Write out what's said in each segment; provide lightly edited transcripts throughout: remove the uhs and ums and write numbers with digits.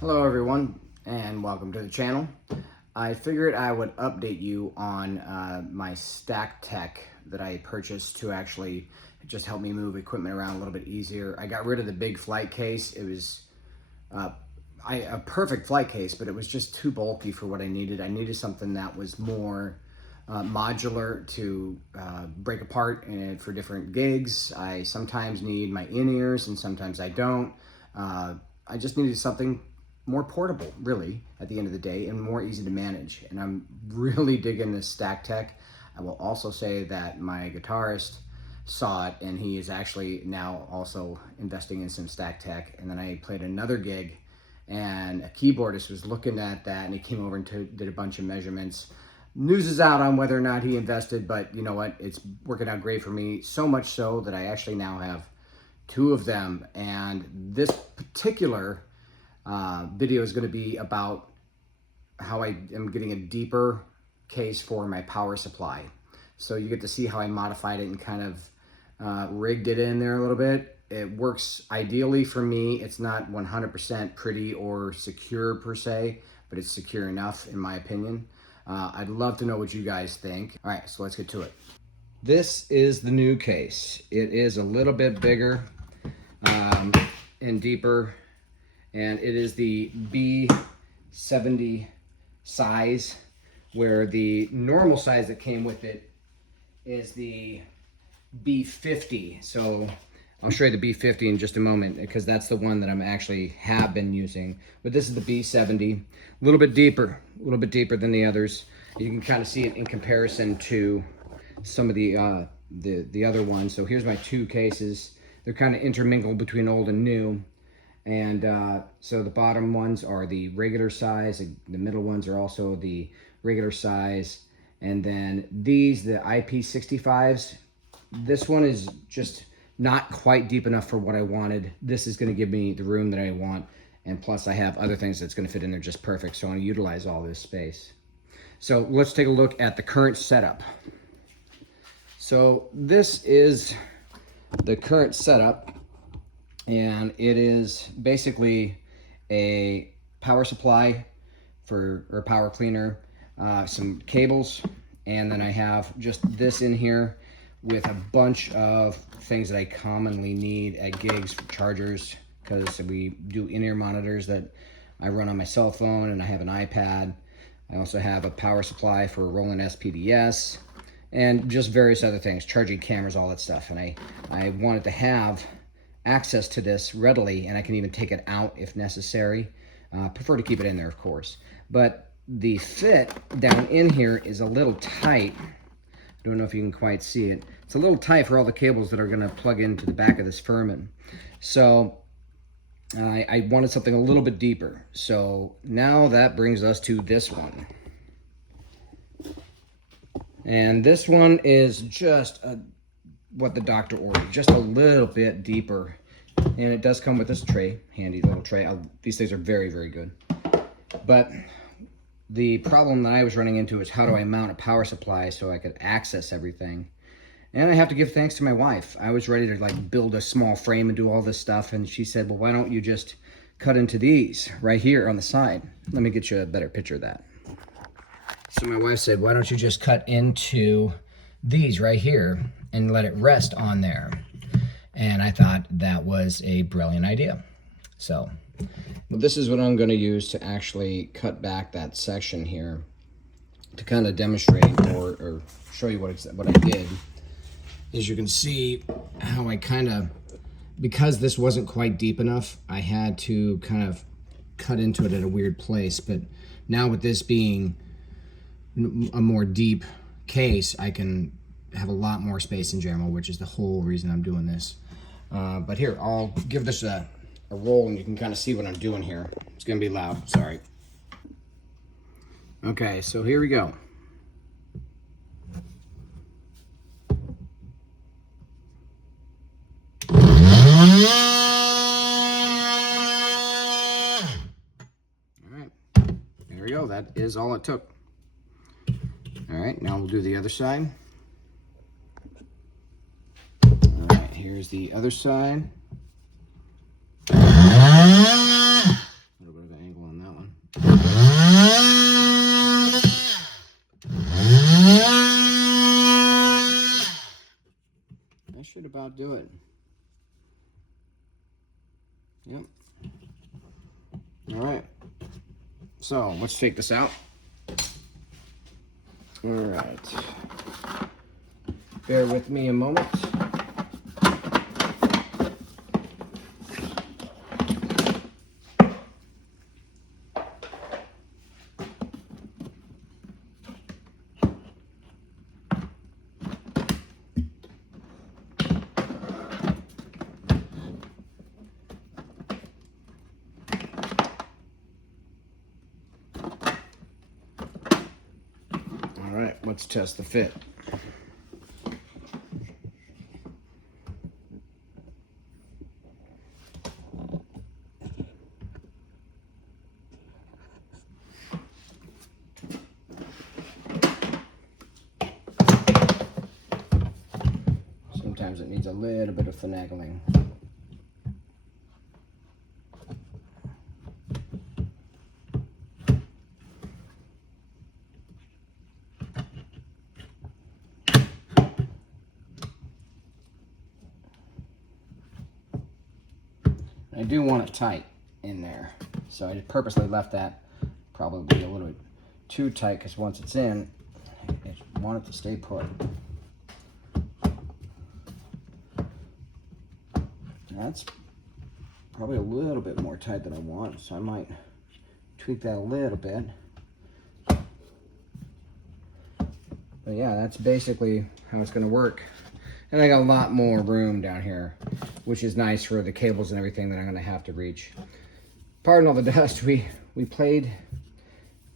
Hello everyone and welcome to the channel. I figured I would update you on my StackTech that I purchased to actually just help me move equipment around a little bit easier. I got rid of the big flight case. It was a perfect flight case, but it was just too bulky for what I needed. I needed something that was more modular to break apart and for different gigs. I sometimes need my in-ears and sometimes I don't. I just needed something more portable, really, at the end of the day, and more easy to manage. And I'm really digging this StackTech. I will also say that my guitarist saw it, and he is actually now also investing in some StackTech. And then I played another gig, and a keyboardist was looking at that, and he came over and did a bunch of measurements. News is out on whether or not he invested, but you know what? It's working out great for me, so much so that I actually now have two of them. And this particular video is going to be about how I am getting a deeper case for my power supply. So you get to see how I modified it and kind of rigged it in there a little bit. It works ideally for me. It's not 100% pretty or secure per se, but it's secure enough in my opinion. I'd love to know what you guys think. All right, so let's get to it. This is the new case. It is a little bit bigger and deeper, and it is the B70 size, where the normal size that came with it is the B50. So I'll show you the B50 in just a moment, because that's the one that I'm actually have been using. But this is the B70, a little bit deeper than the others. You can kind of see it in comparison to some of the other ones. So here's my two cases. They're kind of intermingled between old and new. And so the bottom ones are the regular size, the middle ones are also the regular size, and then these, the IP65s, this one is just not quite deep enough for what I wanted. This is going to give me the room that I want, and plus I have other things that's going to fit in there just perfect, so I want to utilize all this space. So let's take a look at the current setup. So this is the current setup, and it is basically a power supply or power cleaner, some cables, and then I have just this in here with a bunch of things that I commonly need at gigs, for chargers, because we do in-ear monitors that I run on my cell phone, and I have an iPad. I also have a power supply for rolling SPDS, and just various other things, charging cameras, all that stuff. And I wanted to have access to this readily, and I can even take it out if necessary. Prefer to keep it in there, of course. But the fit down in here is a little tight. I don't know if you can quite see it. It's a little tight for all the cables that are going to plug into the back of this Furman. So I wanted something a little bit deeper. So now that brings us to this one. And this one is just what the doctor ordered, just a little bit deeper. And it does come with this tray, handy little tray. These things are very, very good. But the problem that I was running into is, how do I mount a power supply so I could access everything? And I have to give thanks to my wife. I was ready to like build a small frame and do all this stuff, and she said, well, why don't you just cut into these right here on the side? Let me get you a better picture of that. So my wife said, why don't you just cut into these right here and let it rest on there? And I thought that was a brilliant idea. So well, this is what I'm going to use to actually cut back that section here to kind of demonstrate or show you what I did. As you can see how I kind of, because this wasn't quite deep enough, I had to kind of cut into it at a weird place. But now with this being a more deep case, I can have a lot more space in general, which is the whole reason I'm doing this. But here, I'll give this a roll, and you can kind of see what I'm doing here. It's gonna be loud, sorry. Okay, so here we go. All right, there we go. That is all it took. All right, now we'll do the other side. All right, here's the other side. A little bit of an about do it. Yep. All right. So let's take this out. All right. Bear with me a moment. All right, let's test the fit. Sometimes it needs a little bit of finagling. I do want it tight in there, so I purposely left that probably a little bit too tight, because once it's in, I want it to stay put. That's probably a little bit more tight than I want, so I might tweak that a little bit. But yeah, that's basically how it's going to work. And I got a lot more room down here, which is nice for the cables and everything that I'm going to have to reach. Pardon all the dust. We played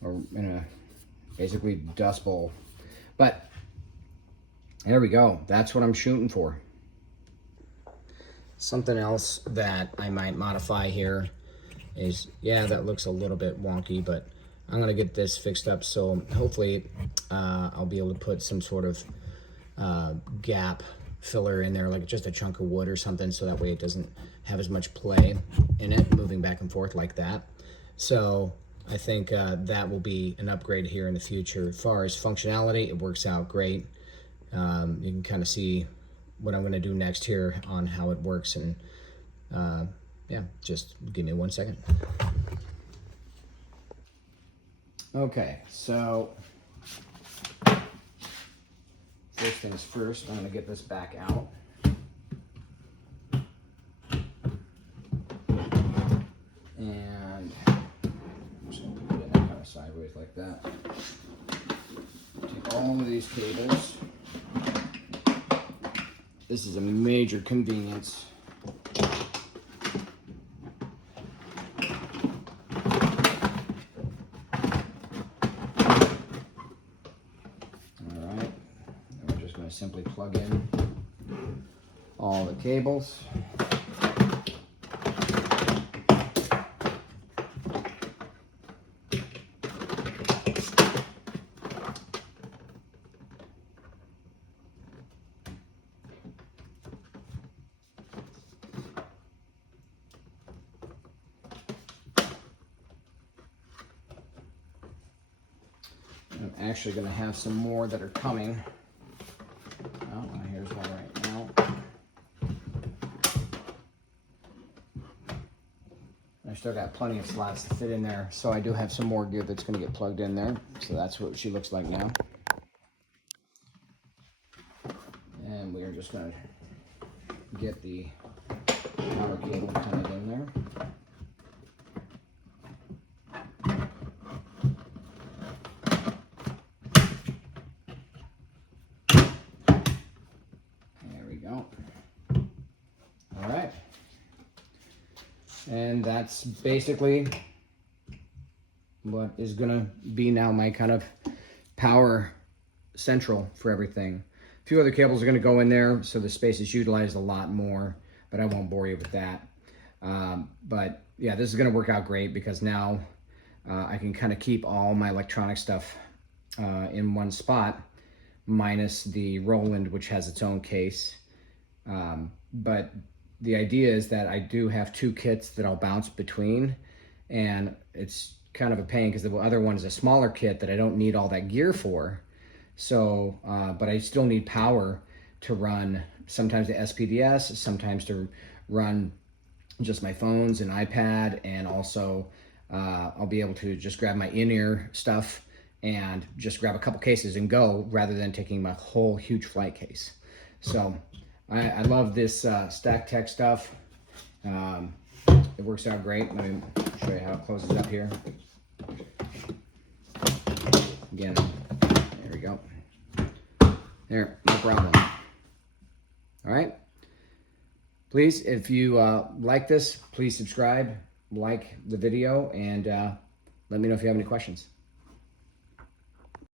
in a basically dust bowl. But there we go. That's what I'm shooting for. Something else that I might modify here is, yeah, that looks a little bit wonky, but I'm going to get this fixed up, so hopefully I'll be able to put some sort of gap filler in there, like just a chunk of wood or something, so that way it doesn't have as much play in it, moving back and forth like that. So I think that will be an upgrade here in the future. As far as functionality, it works out great. You can kind of see what I'm going to do next here on how it works, and yeah, just give me 1 second. Okay, so first things first, I'm going to get this back out. And I'm just going to put it in kind of sideways like that. Take all of these cables. This is a major convenience. Simply plug in all the cables. I'm actually going to have some more that are coming. Here's one right now. I still got plenty of slots to fit in there, so I do have some more gear that's going to get plugged in there. So that's what she looks like now. And we are just going to get the power cable kind of in there. All right, and that's basically what is gonna be now my kind of power central for everything. A few other cables are gonna go in there, so the space is utilized a lot more, but I won't bore you with that. But yeah, this is gonna work out great, because now I can kind of keep all my electronic stuff in one spot, minus the Roland, which has its own case. But the idea is that I do have two kits that I'll bounce between, and it's kind of a pain because the other one is a smaller kit that I don't need all that gear for. So, but I still need power to run sometimes the SPDS, sometimes to run just my phones and iPad, and also I'll be able to just grab my in-ear stuff and just grab a couple cases and go, rather than taking my whole huge flight case. So I love this StackTech stuff. It works out great. Let me show you how it closes up here. Again, there we go. There, no problem. All right. Please, if you like this, please subscribe, like the video, and let me know if you have any questions.